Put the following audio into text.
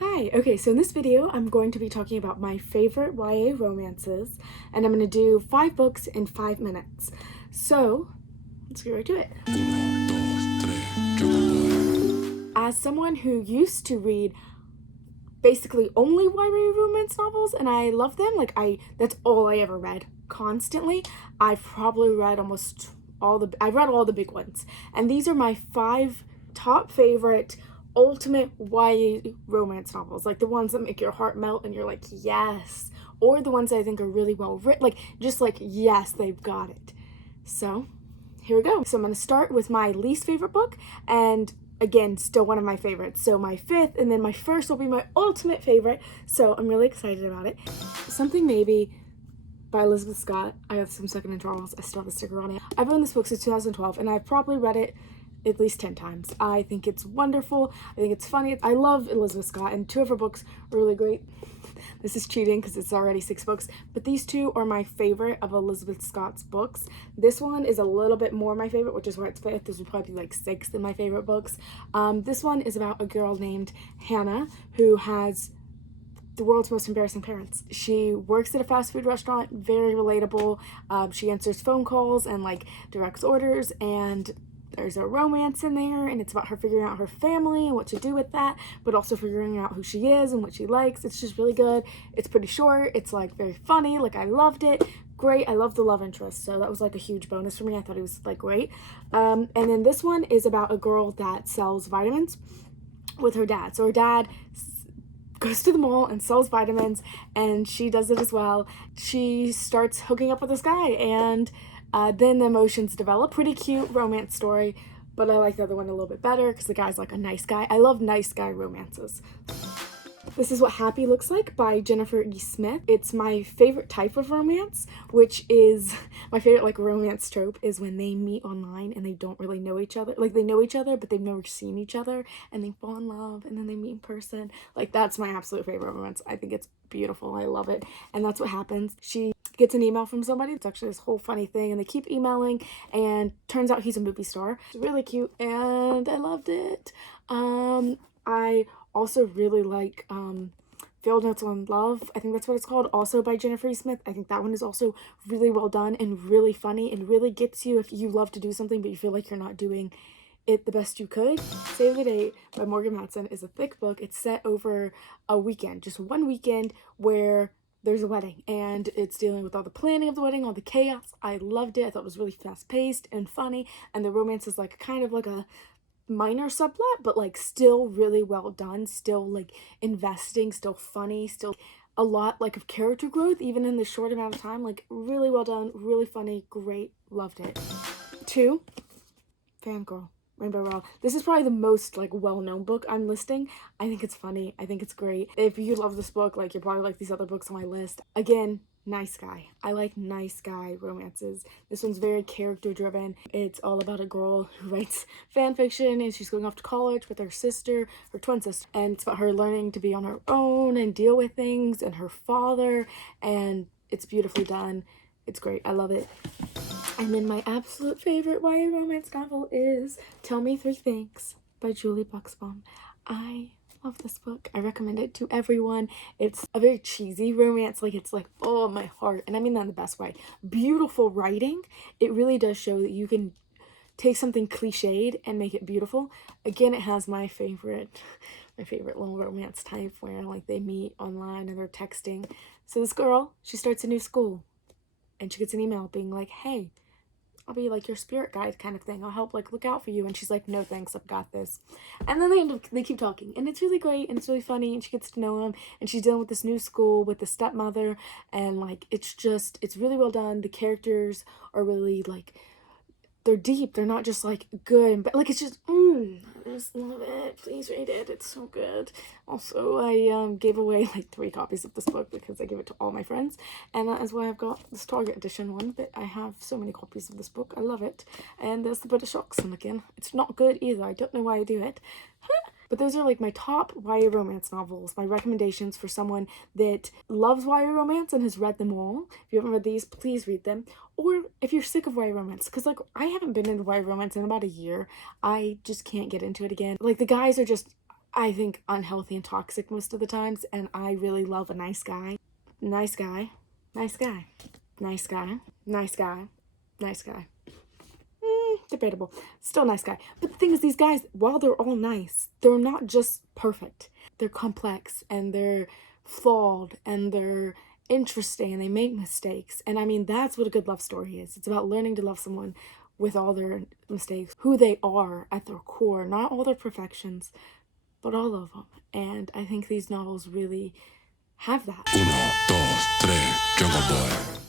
Hi, okay, so in this video, I'm going to be talking about my favorite YA romances, and I'm going to do 5 books in 5 minutes. So, let's get right to it. As someone who used to read basically only YA romance novels, and I love them, that's all I ever read constantly. I've probably read I've read all the big ones, and these are my 5 top favorite ultimate YA romance novels, like the ones that make your heart melt and you're like, yes, or the ones that I think are really well written, yes, they've got it. So here we go. So I'm going to start with my least favorite book, and again, still one of my favorites. So my 5th and then my 1st will be my ultimate favorite, so I'm really excited about it. Something Maybe by Elizabeth Scott. I have some second in Charles. I still have a sticker on it. I've owned this book since 2012, and I've probably read it at least 10 times. I think it's wonderful. I think it's funny. I love Elizabeth Scott, and 2 of her books are really great. This is cheating because it's already 6 books, but these 2 are my favorite of Elizabeth Scott's books. This one is a little bit more my favorite, which is why it's 5th. This would probably be like 6th in my favorite books. This one is about a girl named Hannah who has the world's most embarrassing parents. She works at a fast food restaurant, very relatable. She answers phone calls and directs orders, and there's a romance in there, and it's about her figuring out her family and what to do with that, but also figuring out who she is and what she likes. It's just really good. It's pretty short. It's very funny. I loved it. Great. I love the love interest, so that was a huge bonus for me. I thought it was great. And then this one is about a girl that sells vitamins with her dad. So her dad goes to the mall and sells vitamins, and she does it as well. She starts hooking up with this guy, and then the emotions develop. Pretty cute romance story, but I like the other one a little bit better because the guy's a nice guy. I love nice guy romances. This is What Happy Looks Like by Jennifer E. Smith. It's my favorite type of romance, which is my favorite romance trope is when they meet online and they don't really know each other. They know each other, but they've never seen each other, and they fall in love, and then they meet in person. That's my absolute favorite romance. I think it's beautiful. I love it. And that's what happens. She gets an email from somebody. It's actually this whole funny thing, and they keep emailing, and turns out he's a movie star. It's really cute, and I loved it. I also really like Field Notes on Love. I think that's what it's called, also by Jennifer E. Smith. I think that one is also really well done and really funny and really gets you if you love to do something but you feel like you're not doing it the best you could. Save the Date by Morgan Matson is a thick book. It's set over a weekend, just one weekend, where there's a wedding, and it's dealing with all the planning of the wedding, all the chaos. I loved it. I thought it was really fast-paced and funny, and the romance is kind of a minor subplot, but still really well done, still investing, still funny, still a lot of character growth even in the short amount of time. Really well done, really funny, great, loved it. 2, Fangirl, Rainbow Rowell. This is probably the most well-known book I'm listing. I think it's funny. I think it's great. If you love this book, you're probably like these other books on my list. Again, nice guy. I like nice guy romances. This one's very character driven. It's all about a girl who writes fan fiction, and she's going off to college with her sister, her twin sister, and it's about her learning to be on her own and deal with things, and her father, and it's beautifully done. It's great. I love it. And then my absolute favorite YA romance novel is Tell Me 3 Things by Julie Buxbaum. I love this book. I recommend it to everyone. It's a very cheesy romance. It's oh, my heart. And I mean that in the best way. Beautiful writing. It really does show that you can take something cliched and make it beautiful. Again, it has my favorite little romance type where they meet online and they're texting. So this girl, she starts a new school, and she gets an email being hey, I'll be your spirit guide kind of thing. I'll help look out for you. And she's no thanks, I've got this. And then they keep talking, and it's really great, and it's really funny, and she gets to know him, and she's dealing with this new school with the stepmother, and it's really well done. The characters are really they're deep. They're not just good, but it's just I just love it. Please read it. It's so good. Also, I gave away 3 copies of this book because I give it to all my friends, and that is why I've got this Target edition one. But I have so many copies of this book. I love it. And there's the British accent again. It's not good either. I don't know why I do it. But those are my top YA romance novels, my recommendations for someone that loves YA romance and has read them all. If you haven't read these, please read them. Or if you're sick of YA romance, because I haven't been into YA romance in about a year. I just can't get into it again. The guys are just, I think, unhealthy and toxic most of the times, and I really love a nice guy. Nice guy. Nice guy. Nice guy. Nice guy. Nice guy. Debatable. Still nice guy. But the thing is, these guys, while they're all nice, they're not just perfect. They're complex, and they're flawed, and they're interesting, and they make mistakes. And I mean, that's what a good love story is. It's about learning to love someone with all their mistakes, who they are at their core, not all their perfections, but all of them. And I think these novels really have that. Uno, dos, tres, Jungle Boy.